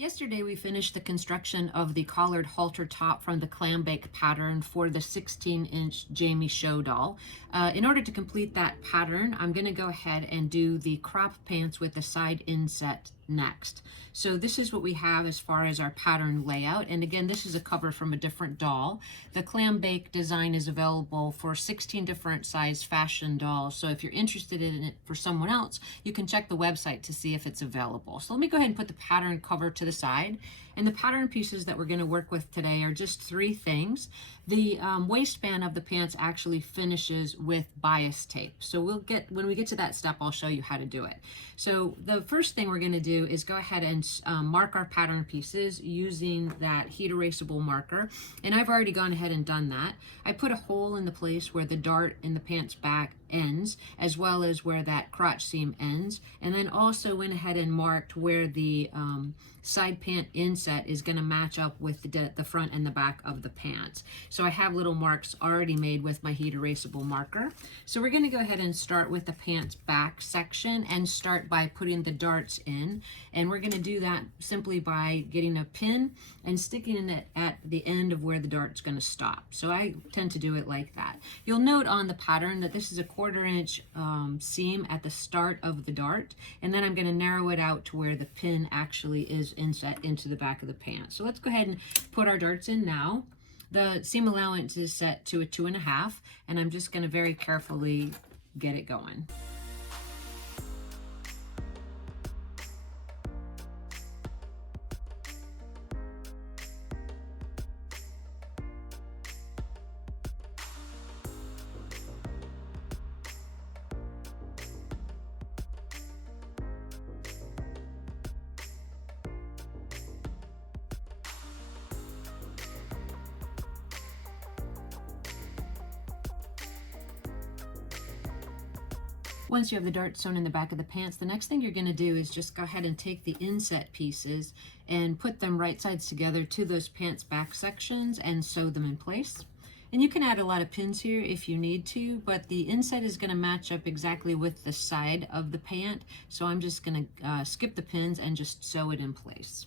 Yesterday we finished the construction of the collared halter top from the Clam bake pattern for the 16-inch Jamie Show doll. In order to complete that pattern, I'm going to go ahead and do the crop pants with the side inset next. So this is what we have as far as our pattern layout, and again, this is a cover from a different doll. The Clam bake design is available for 16 different size fashion dolls, so if you're interested in it for someone else, you can check the website to see if it's available. So let me go ahead and put the pattern cover to the side, and the pattern pieces that we're going to work with today are just three things. The waistband of the pants actually finishes with bias tape, so when we get to that step, I'll show you how to do it. So the first thing we're going to do is go ahead and mark our pattern pieces using that heat erasable marker, and I've already gone ahead and done that. I put a hole in the place where the dart in the pants back ends, as well as where that crotch seam ends, and then also went ahead and marked where the side pant inset is going to match up with the front and the back of the pants. So I have little marks already made with my heat erasable marker. So we're going to go ahead and start with the pants back section and start by putting the darts in, and we're going to do that simply by getting a pin and sticking it at the end of where the dart's going to stop. So I tend to do it like that. You'll note on the pattern that this is a 1/4 inch seam at the start of the dart, and then I'm going to narrow it out to where the pin actually is inset into the back of the pants. So let's go ahead and put our darts in now. The seam allowance is set to a 2.5, and I'm just going to very carefully get it going. Once you have the dart sewn in the back of the pants, the next thing you're going to do is just go ahead and take the inset pieces and put them right sides together to those pants back sections and sew them in place. And you can add a lot of pins here if you need to, but the inset is going to match up exactly with the side of the pant, so I'm just going to skip the pins and just sew it in place.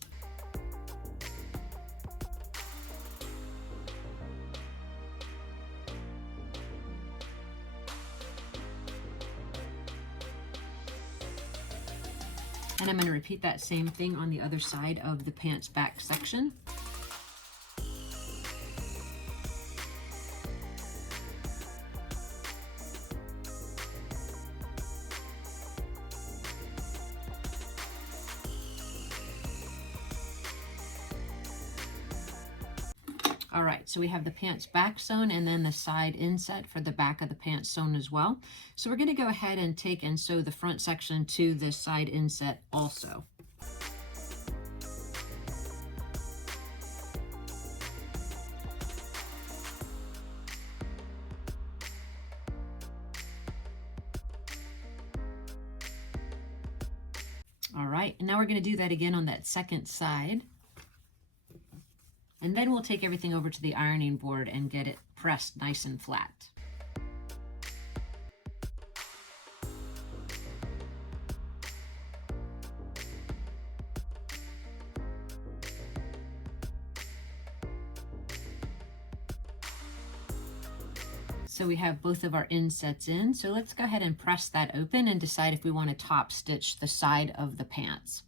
And I'm going to repeat that same thing on the other side of the pants back section. All right, so we have the pants back sewn and then the side inset for the back of the pants sewn as well. So we're going to go ahead and take and sew the front section to the side inset also. All right, and now we're going to do that again on that second side. And then we'll take everything over to the ironing board and get it pressed nice and flat. So we have both of our insets in. So let's go ahead and press that open and decide if we want to top stitch the side of the pants.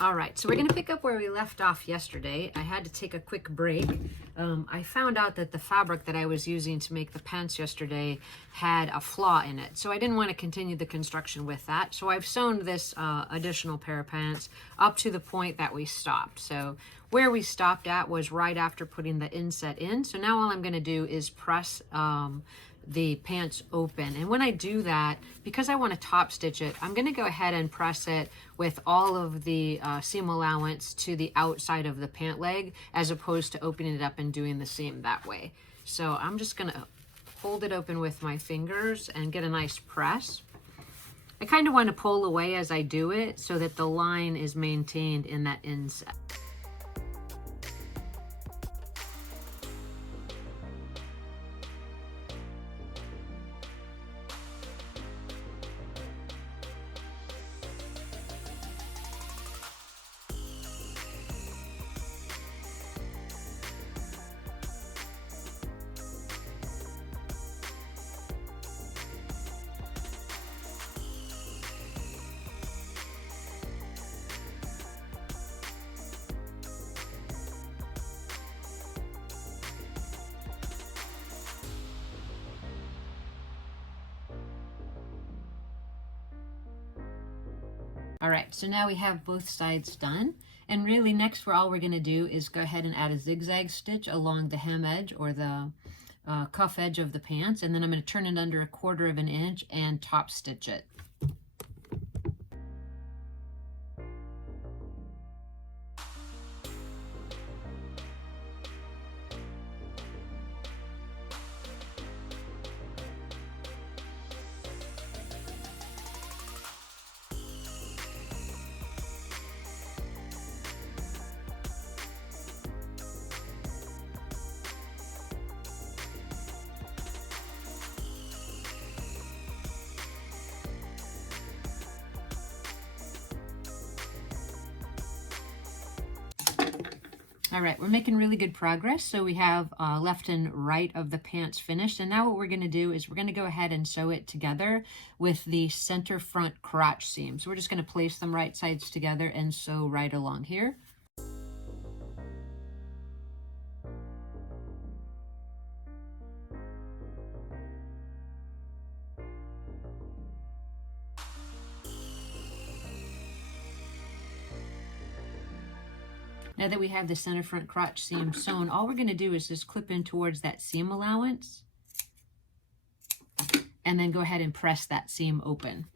All right, so we're going to pick up where we left off yesterday. I had to take a quick break. I found out that the fabric that I was using to make the pants yesterday had a flaw in it, so I didn't want to continue the construction with that. So I've sewn this additional pair of pants up to the point that we stopped. So where we stopped at was right after putting the inset in. So now all I'm going to do is press the pants open, and when I do that, because I want to top stitch it, I'm going to go ahead and press it with all of the seam allowance to the outside of the pant leg, as opposed to opening it up and doing the seam that way. So I'm just going to hold it open with my fingers and get a nice press. I kind of want to pull away as I do it so that the line is maintained in that inset. All right, so now we have both sides done. And really next all we're gonna do is go ahead and add a zigzag stitch along the hem edge or the cuff edge of the pants. And then I'm gonna turn it under 1/4 of an inch and top stitch it. All right, we're making really good progress. So we have left and right of the pants finished. And now what we're gonna do is we're gonna go ahead and sew it together with the center front crotch seam. So we're just gonna place them right sides together and sew right along here. Now that we have the center front crotch seam sewn, all we're going to do is just clip in towards that seam allowance and then go ahead and press that seam open.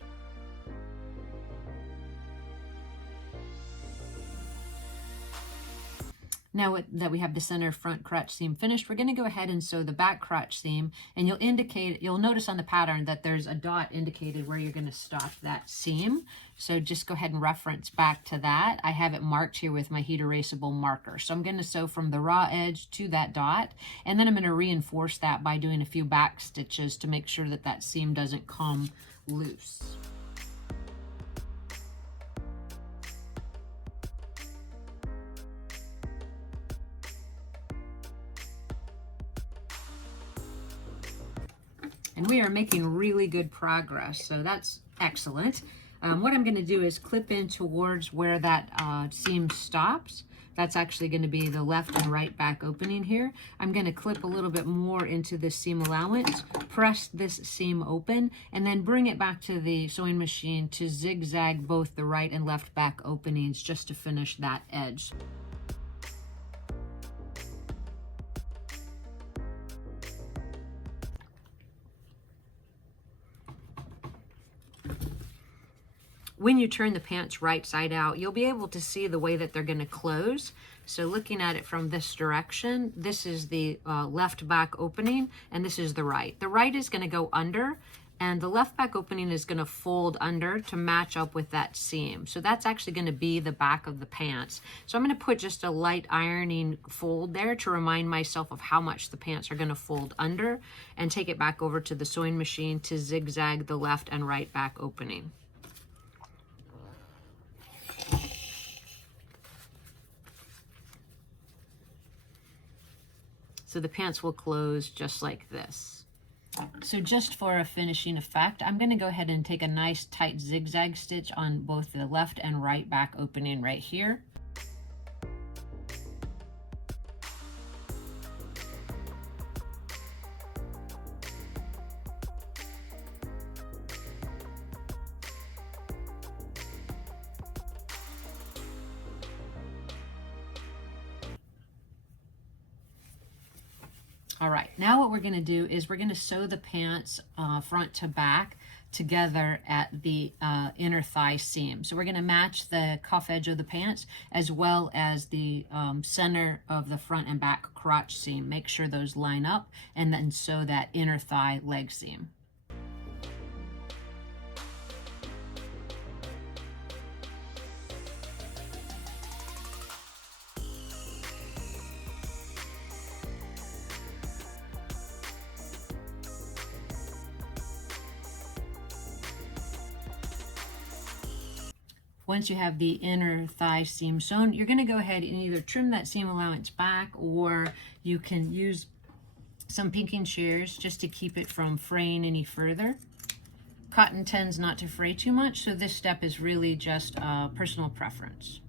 Now that we have the center front crotch seam finished, we're going to go ahead and sew the back crotch seam, and you'll notice on the pattern that there's a dot indicated where you're going to stop that seam. So just go ahead and reference back to that. I have it marked here with my heat erasable marker. So I'm going to sew from the raw edge to that dot, and then I'm going to reinforce that by doing a few back stitches to make sure that that seam doesn't come loose. And we are making really good progress, so that's excellent. What I'm going to do is clip in towards where that seam stops. That's actually going to be the left and right back opening here. I'm going to clip a little bit more into the seam allowance, press this seam open, and then bring it back to the sewing machine to zigzag both the right and left back openings just to finish that edge. When you turn the pants right side out, you'll be able to see the way that they're going to close. So looking at it from this direction, this is the left back opening, and this is the right. The right is going to go under, and the left back opening is going to fold under to match up with that seam. So that's actually going to be the back of the pants. So I'm going to put just a light ironing fold there to remind myself of how much the pants are going to fold under, and take it back over to the sewing machine to zigzag the left and right back opening. So the pants will close just like this. So just for a finishing effect, I'm going to go ahead and take a nice tight zigzag stitch on both the left and right back opening right here. All right, now what we're going to do is we're going to sew the pants front to back together at the inner thigh seam. So we're going to match the cuff edge of the pants as well as the center of the front and back crotch seam. Make sure those line up, and then sew that inner thigh leg seam. Once you have the inner thigh seam sewn, you're going to go ahead and either trim that seam allowance back, or you can use some pinking shears just to keep it from fraying any further. Cotton tends not to fray too much, so this step is really just personal preference.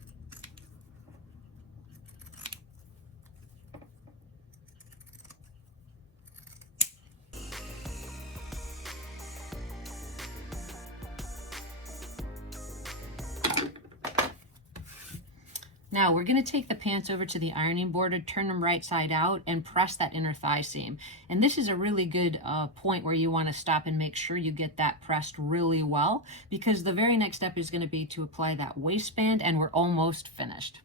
Now we're going to take the pants over to the ironing board and turn them right side out and press that inner thigh seam. And this is a really good point where you want to stop and make sure you get that pressed really well, because the very next step is going to be to apply that waistband, and we're almost finished.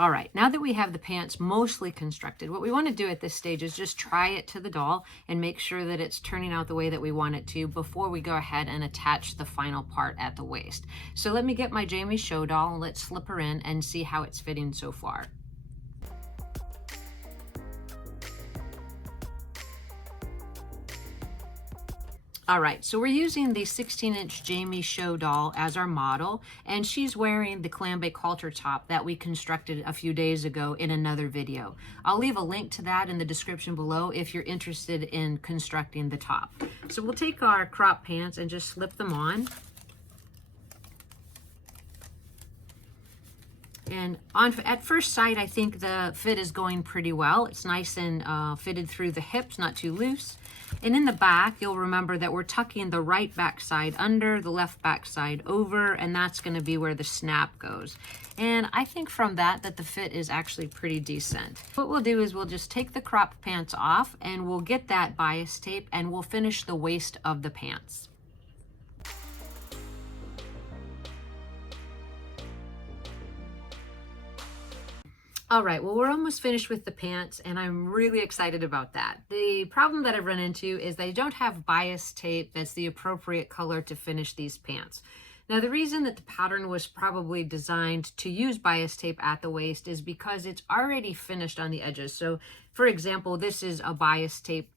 All right, now that we have the pants mostly constructed, what we want to do at this stage is just try it to the doll and make sure that it's turning out the way that we want it to before we go ahead and attach the final part at the waist. So let me get my Jamie show doll and let's slip her in and see how it's fitting so far. All right, so we're using the 16-inch Jamie show doll as our model, and she's wearing the clam bake halter top that we constructed a few days ago in another video. I'll leave a link to that in the description below if you're interested in constructing the top. So we'll take our crop pants and just slip them on. And at first sight, I think the fit is going pretty well. It's nice and fitted through the hips, not too loose. And in the back, you'll remember that we're tucking the right back side under, the left back side over, and that's going to be where the snap goes. And I think from that the fit is actually pretty decent. What we'll do is we'll just take the crop pants off and we'll get that bias tape and we'll finish the waist of the pants. All right, well, we're almost finished with the pants, and I'm really excited about that. The problem that I've run into is they don't have bias tape that's the appropriate color to finish these pants. Now, the reason that the pattern was probably designed to use bias tape at the waist is because it's already finished on the edges. So, for example, this is a bias tape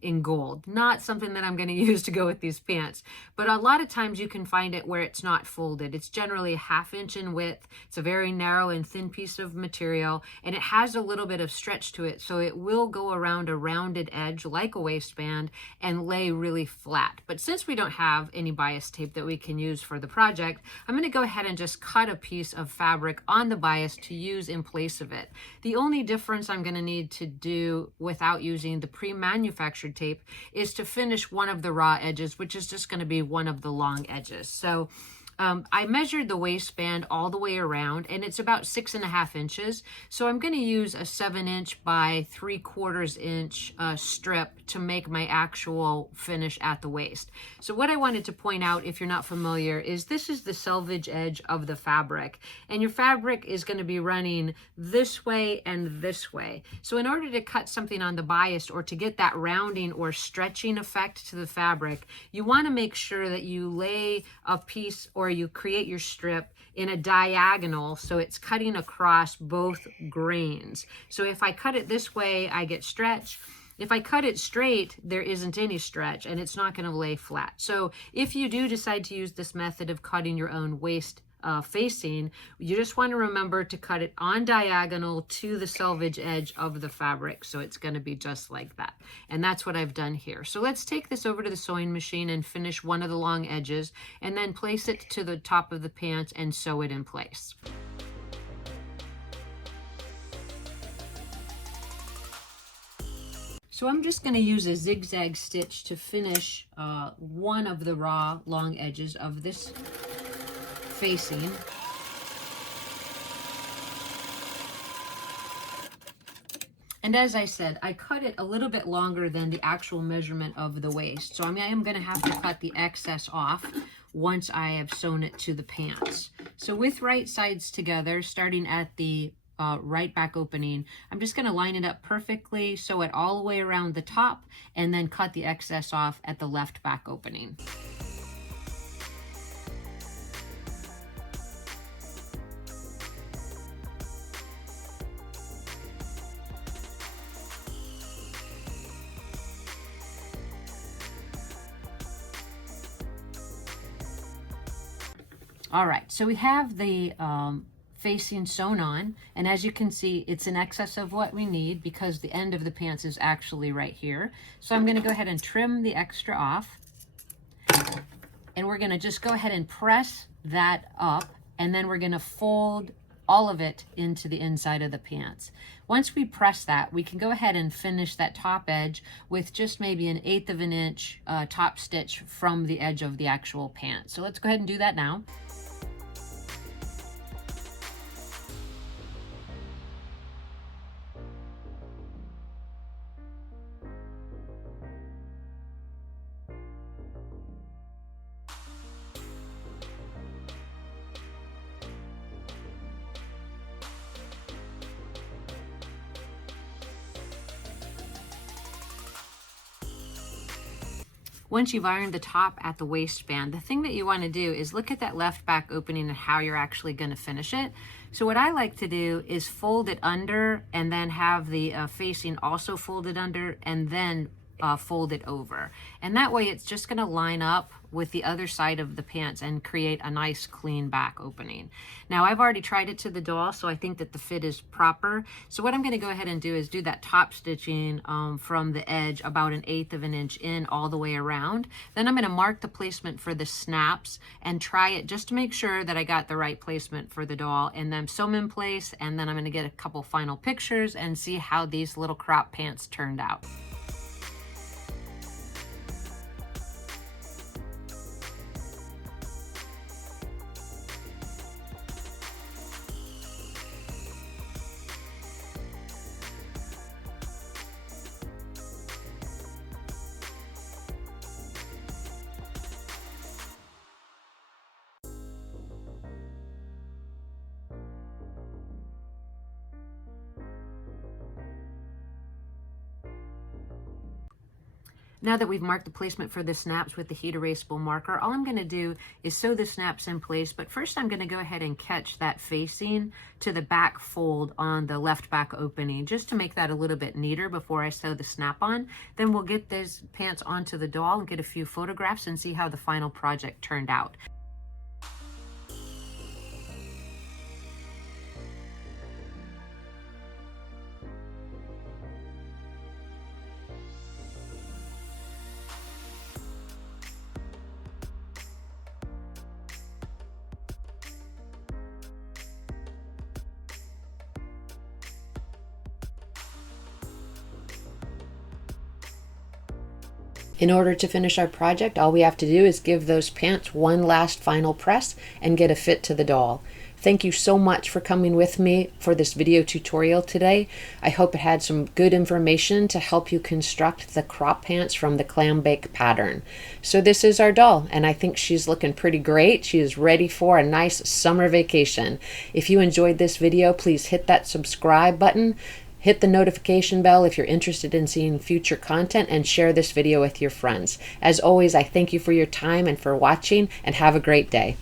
in gold, not something that I'm going to use to go with these pants, but a lot of times you can find it where it's not folded. It's generally a 1/2 inch in width. It's a very narrow and thin piece of material, and it has a little bit of stretch to it, so it will go around a rounded edge like a waistband and lay really flat. But since we don't have any bias tape that we can use for the project, I'm going to go ahead and just cut a piece of fabric on the bias to use in place of it. The only difference I'm going to need to do without using the pre-manufactured tape is to finish one of the raw edges, which is just going to be one of the long edges. So I measured the waistband all the way around, and it's about 6.5 inches. So I'm going to use a 7-inch by 3/4 inch strip to make my actual finish at the waist. So what I wanted to point out, if you're not familiar, is this is the selvage edge of the fabric, and your fabric is going to be running this way and this way. So in order to cut something on the bias or to get that rounding or stretching effect to the fabric, you want to make sure that you lay a piece or you create your strip in a diagonal so it's cutting across both grains. So if I cut it this way, I get stretch. If I cut it straight, there isn't any stretch and it's not going to lay flat. So if you do decide to use this method of cutting your own waist facing, you just want to remember to cut it on diagonal to the selvage edge of the fabric, so it's going to be just like that. And that's what I've done here. So let's take this over to the sewing machine and finish one of the long edges, and then place it to the top of the pants and sew it in place. So I'm just going to use a zigzag stitch to finish one of the raw long edges of this facing. And as I said, I cut it a little bit longer than the actual measurement of the waist. So I am going to have to cut the excess off once I have sewn it to the pants. So with right sides together, starting at the right back opening, I'm just going to line it up perfectly, sew it all the way around the top, and then cut the excess off at the left back opening. All right, so we have the facing sewn on, and as you can see, it's in excess of what we need because the end of the pants is actually right here. So I'm going to go ahead and trim the extra off, and we're going to just go ahead and press that up, and then we're going to fold all of it into the inside of the pants. Once we press that, we can go ahead and finish that top edge with just maybe 1/8 of an inch top stitch from the edge of the actual pant. So let's go ahead and do that now. Once you've ironed the top at the waistband, the thing that you want to do is look at that left back opening and how you're actually going to finish it. So what I like to do is fold it under and then have the facing also folded under and then fold it over. And that way it's just going to line up with the other side of the pants and create a nice clean back opening. Now I've already tried it to the doll, so I think that the fit is proper. So what I'm going to go ahead and do is do that top stitching from the edge about 1/8 of an inch in all the way around. Then I'm going to mark the placement for the snaps and try it just to make sure that I got the right placement for the doll, and then sew them in place, and then I'm going to get a couple final pictures and see how these little crop pants turned out. Now that we've marked the placement for the snaps with the heat erasable marker, all I'm going to do is sew the snaps in place, but first I'm going to go ahead and catch that facing to the back fold on the left back opening, just to make that a little bit neater before I sew the snap on. Then we'll get those pants onto the doll and get a few photographs and see how the final project turned out. In order to finish our project, all we have to do is give those pants one last final press and get a fit to the doll. Thank you so much for coming with me for this video tutorial today. I hope it had some good information to help you construct the crop pants from the clam bake pattern. So this is our doll, and I think she's looking pretty great. She is ready for a nice summer vacation. If you enjoyed this video, please hit that subscribe button. Hit the notification bell if you're interested in seeing future content, and share this video with your friends. As always, I thank you for your time and for watching, and have a great day.